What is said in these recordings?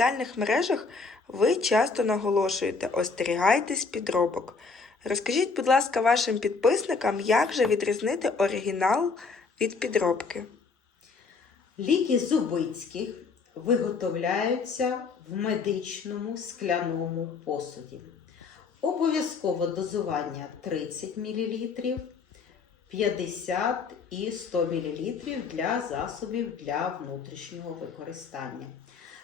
соціальних мережах ви часто наголошуєте остерігайтесь підробок. Розкажіть, будь ласка, вашим підписникам, як же відрізнити оригінал від підробки. Ліки Зубицьких виготовляються в медичному скляному посуді. Обов'язково дозування 30 мл, 50 і 100 мл для засобів для внутрішнього використання.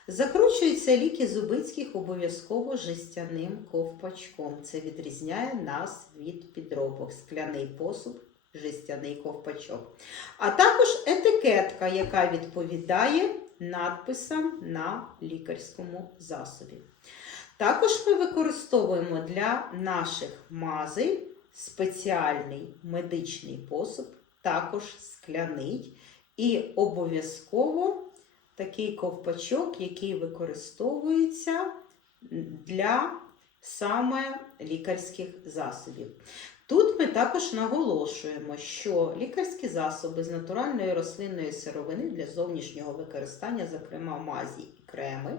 Закручуються ліки Зубицьких обов'язково жестяним ковпачком. Це відрізняє нас від підробок. Скляний посуд, жестяний ковпачок. А також етикетка, яка відповідає надписам на лікарському засобі. Також ми використовуємо для наших мазей спеціальний медичний посуд, також скляний, і обов'язково такий ковпачок, який використовується для саме лікарських засобів. Тут ми також наголошуємо, що лікарські засоби з натуральної рослинної сировини для зовнішнього використання, зокрема мазі і креми, е,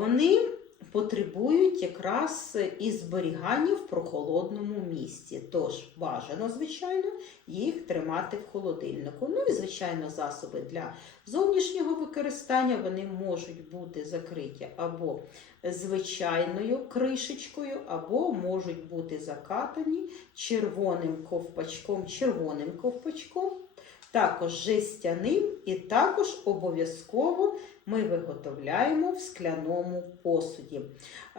вони потребують якраз і зберігання в прохолодному місці. Тож бажано, звичайно, їх тримати в холодильнику. Ну і, звичайно, засоби для зовнішнього використання вони можуть бути закриті або звичайною кришечкою, або можуть бути закатані червоним ковпачком, червоним ковпачком, також жестяним, і також обов'язково ми виготовляємо в скляному посуді.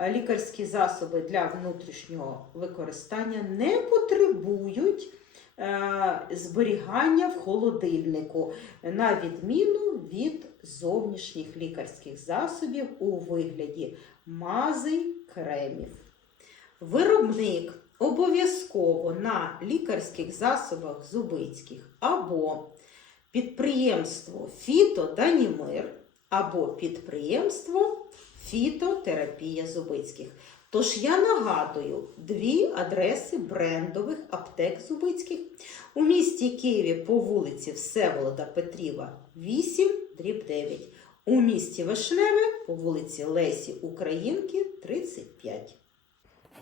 Лікарські засоби для внутрішнього використання не потребують е, зберігання в холодильнику, на відміну від зовнішніх лікарських засобів у вигляді мази кремів. Виробник обов'язково на лікарських засобах зубицьких або підприємство Фітоданімир, або підприємство Фітотерапія Зубицьких. Тож я нагадую дві адреси брендових аптек Зубицьких у місті Києві по вулиці Всеволода Петріва 8, дріб 9. У місті Вишневе по вулиці Лесі Українки 35.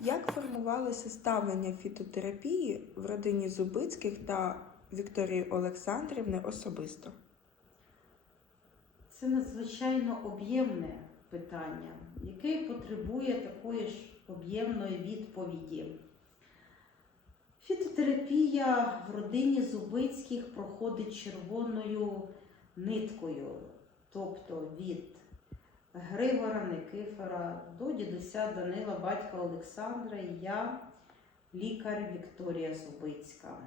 Як формувалося ставлення фітотерапії в родині Зубицьких та Вікторії Олександрівни особисто? Це надзвичайно об'ємне питання, яке потребує такої ж об'ємної відповіді. Фітотерапія в родині Зубицьких проходить червоною ниткою, тобто від Григора Никифора до дідуся Данила, батька Олександра і я, лікар Вікторія Зубицька.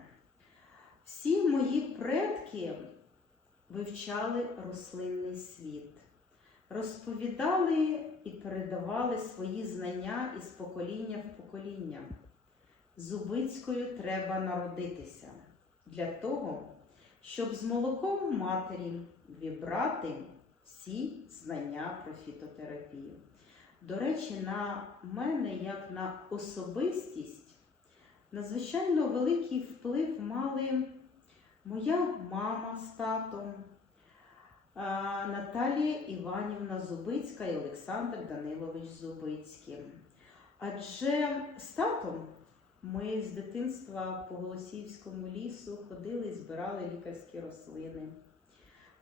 Всі мої предки вивчали рослинний світ, розповідали і передавали свої знання із покоління в покоління. Зубицькою треба народитися для того, щоб з молоком матері вібрати всі знання про фітотерапію. До речі, на мене, як на особистість, надзвичайно великий вплив мали моя мама з татом, Наталія Іванівна Зубицька і Олександр Данилович Зубицький. Адже з татом ми з дитинства по Голосіївському лісу ходили і збирали лікарські рослини.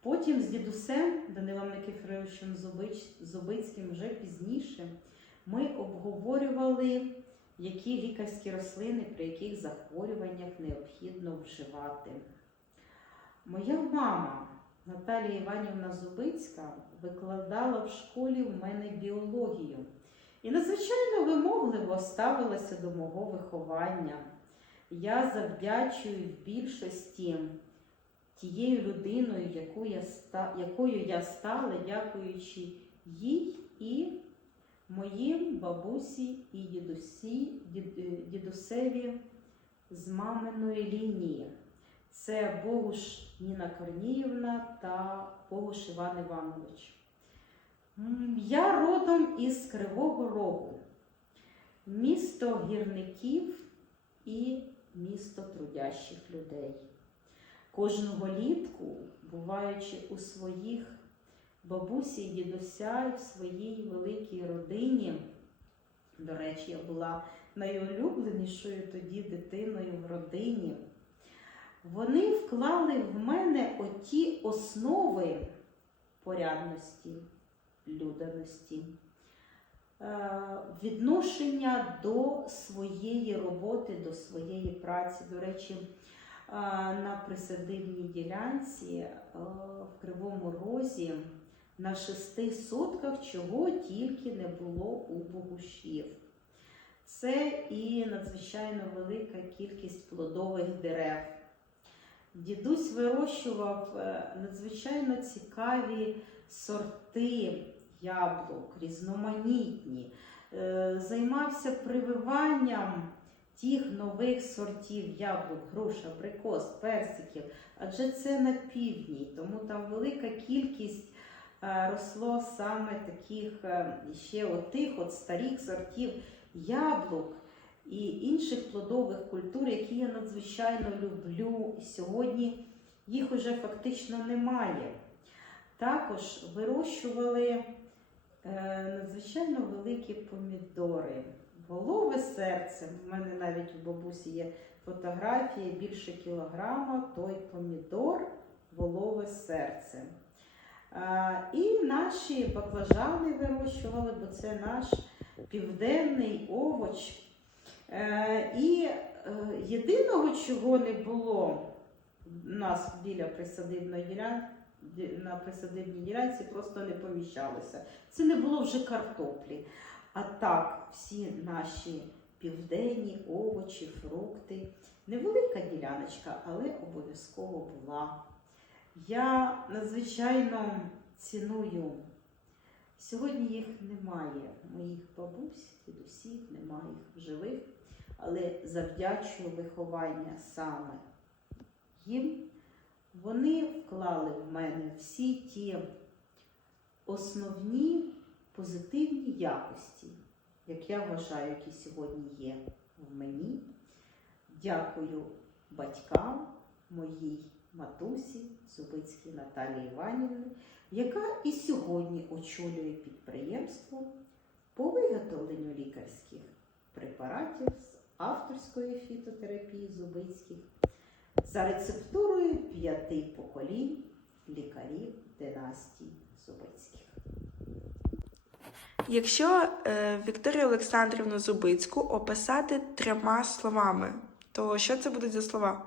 Потім з дідусем Данилом Никифоровичем Зубицьким вже пізніше ми обговорювали, які лікарські рослини при яких захворюваннях необхідно вживати. Моя мама Наталія Іванівна Зубицька викладала в школі в мене біологію і надзвичайно вимогливо ставилася до мого виховання. Я завдячую в більшості тією людиною, яку я ста, якою я стала, дякуючи їй і моїм бабусі і дідусі, дід- е, дідусеві з маминої лінії. Це Богуш Ніна Корніївна та Богуш Іван Іванович. Я родом із Кривого Рогу, місто гірників і місто трудящих людей. Кожного літку, буваючи у своїх бабусі і дідуся і в своїй великій родині. До речі, я була найулюбленішою тоді дитиною в родині. Вони вклали в мене оті основи порядності, людяності, е, відношення до своєї роботи, до своєї праці. До речі, на присадибній ділянці е, в Кривому Розі на шести сотках чого тільки не було у богушів. Це і надзвичайно велика кількість плодових дерев. Дідусь вирощував е, надзвичайно цікаві сорти яблук, різноманітні, Е, займався прививанням тих нових сортів яблук, груш, абрикос, персиків, адже це на півдні, тому там велика кількість е, росло саме таких е, ще отих от старих сортів яблук і інших плодових культур, які я надзвичайно люблю. Сьогодні їх уже фактично немає. Також вирощували е, надзвичайно великі помідори. Голове серце. У мене навіть у бабусі є фотографія більше кілограма, той помідор, волове серце. І наші баклажани вирощували, бо це наш південний овоч. Е, і е, єдиного, чого не було у нас біля присадибної ділянки, на присадибній ділянці просто не поміщалося. Це не було вже картоплі. А так, всі наші південні овочі, фрукти. Невелика діляночка, але обов'язково була. Я надзвичайно ціную. Сьогодні їх немає, моїх бабусь, дідусів, немає їх живих, але завдячую виховання саме їм. Вони вклали в мене всі ті основні позитивні якості, як я вважаю, які сьогодні є в мені. Дякую батькам, моїй матусі Зубицькій Наталії Іванівні, яка і сьогодні очолює підприємство по виготовленню лікарських препаратів з авторської фітотерапії Зубицьких за рецептурою п'яти поколінь лікарів династії Зубицьких. Якщо е, Вікторію Олександрівну Зубицьку описати трьома словами, то що це будуть за слова?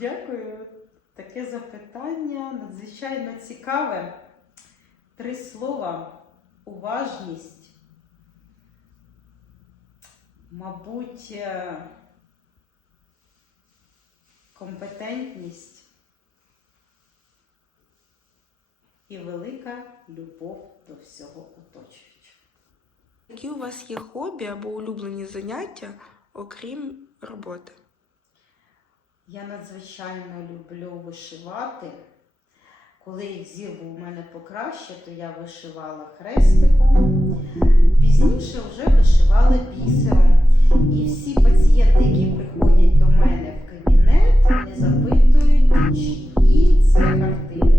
Дякую. Таке запитання надзвичайно цікаве. Три слова: уважність, мабуть, е, компетентність і велика любов до всього оточуючого. Які у вас є хобі або улюблені заняття, окрім роботи? Я надзвичайно люблю вишивати. Коли був у мене покраще, то я вишивала хрестиком. Пізніше вже вишивали бісером. І всі пацієнти, які приходять до мене в кабінет, вони запитують, чиї це картини.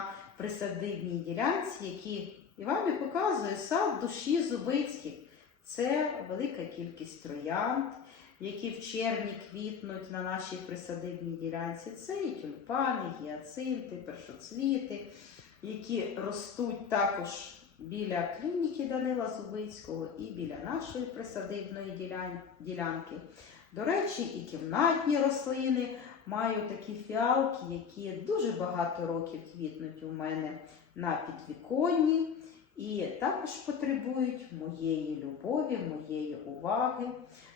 На присадибній ділянці, які і вам і показую сад душі Зубицьких. Це велика кількість троянд, які в червні квітнуть на нашій присадибній ділянці. Це і тюльпани, гіацинти, першоцвіти, які ростуть також біля клініки Данила Зубицького і біля нашої присадибної ділянки. До речі, і кімнатні рослини маю такі фіалки, які дуже багато років квітнуть у мене на підвіконні і також потребують моєї любові, моєї уваги.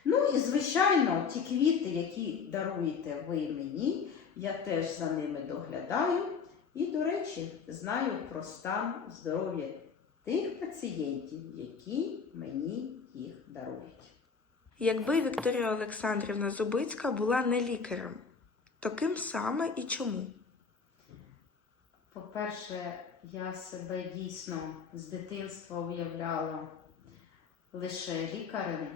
Ну і, звичайно, ті квіти, які даруєте ви мені, я теж за ними доглядаю. І, до речі, знаю про стан здоров'я тих пацієнтів, які мені їх дарують. Якби Вікторія Олександрівна Зубицька була не лікарем, то ким саме і чому? По-перше, я себе дійсно з дитинства уявляла лише лікарем.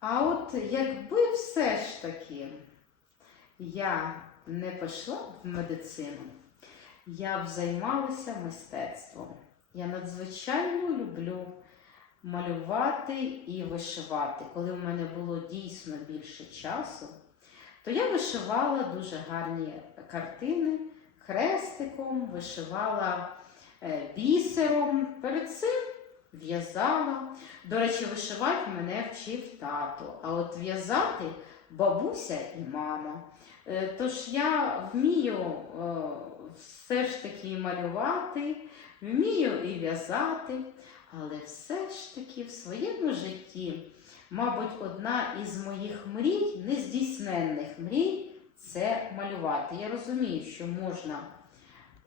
А от якби все ж таки я не пішла в медицину, я б займалася мистецтвом. Я надзвичайно люблю малювати і вишивати. Коли в мене було дійсно більше часу, то я вишивала дуже гарні картини хрестиком, вишивала е, бісером. Перед цим в'язала. До речі, вишивати мене вчив тато, а от в'язати бабуся і мама. Е, Тож я вмію е, все ж таки і малювати, вмію і в'язати, але все ж таки в своєму житті, мабуть, одна із моїх мрій, нездійсненних мрій, це малювати. Я розумію, що можна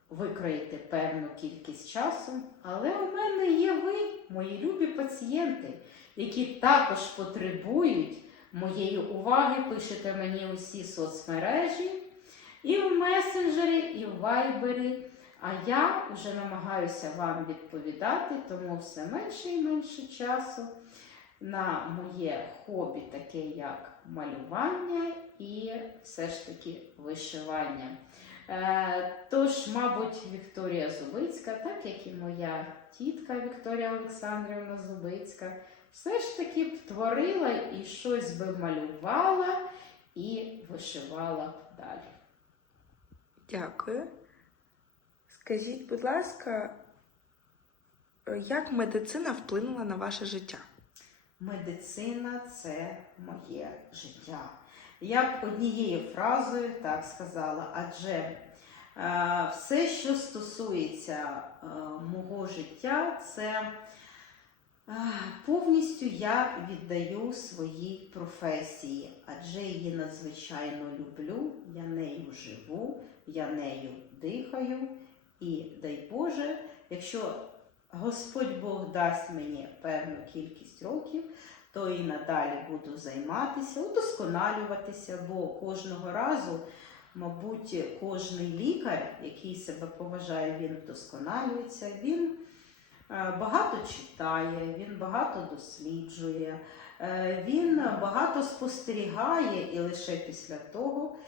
викроїти певну кількість часу, але у мене є ви, мої любі пацієнти, які також потребують моєї уваги. Пишете мені усі соцмережі, і в месенджері, і в вайбері. А я вже намагаюся вам відповідати, тому все менше і менше часу на моє хобі, таке як малювання і все ж таки вишивання. Е, Тож, мабуть, Вікторія Зубицька, так як і моя тітка Вікторія Олександрівна Зубицька, все ж таки б творила і щось би малювала і вишивала далі. Дякую. Скажіть, будь ласка, як медицина вплинула на ваше життя? Медицина це моє життя. Я б однією фразою так сказала, адже е, все, що стосується е, мого життя, це е, повністю я віддаю своїй професії, адже її надзвичайно люблю, я нею живу, я нею дихаю. І дай Боже, якщо Господь Бог дасть мені певну кількість років, то і надалі буду займатися, удосконалюватися, бо кожного разу, мабуть, кожний лікар, який себе поважає, він вдосконалюється, він е, багато читає, він багато досліджує, е, він багато спостерігає, і лише після того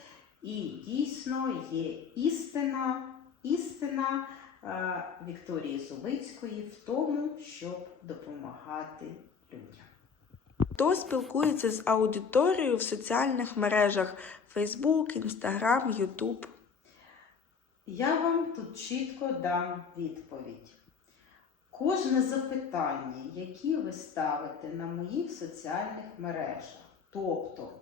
і дійсно є істина, істина Вікторії Зубицької в тому, щоб допомагати людям. Хто спілкується з аудиторією в соціальних мережах Facebook, Instagram, YouTube? Я вам тут чітко дам відповідь. Кожне запитання, яке ви ставите на моїх соціальних мережах, тобто,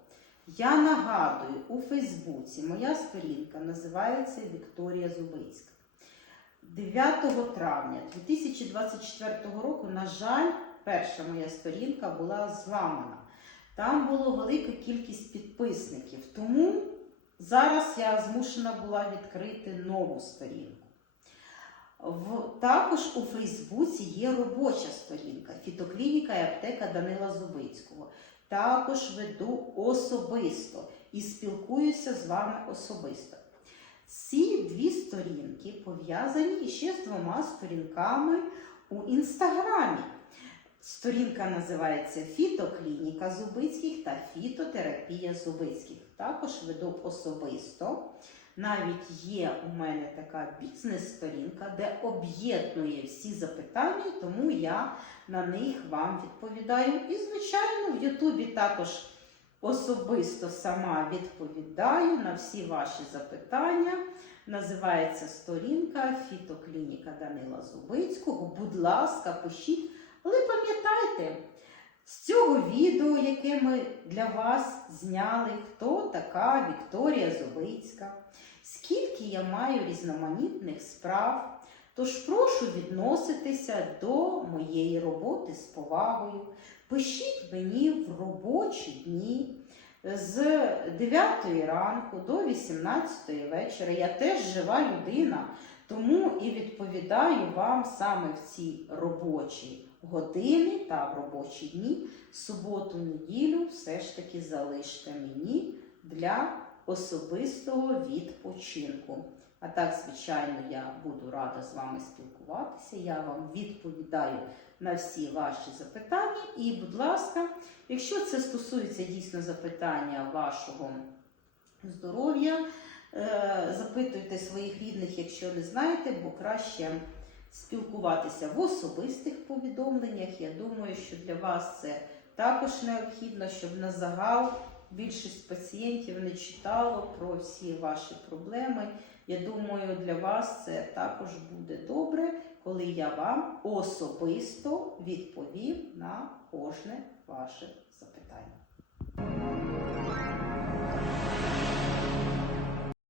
я нагадую, у Фейсбуці моя сторінка називається Вікторія Зубицька. 9 травня 2024 року, на жаль, перша моя сторінка була зламана. Там було велика кількість підписників, тому зараз я змушена була відкрити нову сторінку. В, також у Фейсбуці є робоча сторінка Фітоклініка і аптека Данила Зубицького. Також веду особисто і спілкуюся з вами особисто. Ці дві сторінки пов'язані ще з двома сторінками у інстаграмі. Сторінка називається Фітоклініка Зубицьких та Фітотерапія Зубицьких. Також веду особисто. Навіть є у мене така бізнес-сторінка, де об'єднує всі запитання, тому я на них вам відповідаю. І, звичайно, в Ютубі також особисто сама відповідаю на всі ваші запитання. Називається сторінка Фітоклініка Данила Зубицького. Будь ласка, пишіть. Але пам'ятайте, з цього відео, яке ми для вас зняли, хто така Вікторія Зубицька, скільки я маю різноманітних справ. Тож прошу відноситися до моєї роботи з повагою. Пишіть мені в робочі дні з 9 ранку до 18 вечора. Я теж жива людина, тому і відповідаю вам саме в ці робочі години та в робочі дні. Суботу, неділю все ж таки залиште мені для особистого відпочинку. А так, звичайно, я буду рада з вами спілкуватися. Я вам відповідаю на всі ваші запитання. І, будь ласка, якщо це стосується дійсно запитання вашого здоров'я, е, запитуйте своїх рідних, якщо не знаєте, бо краще спілкуватися в особистих повідомленнях. Я думаю, що для вас це також необхідно, щоб на загал більшість пацієнтів не читало про всі ваші проблеми. Я думаю, для вас це також буде добре, коли я вам особисто відповім на кожне ваше.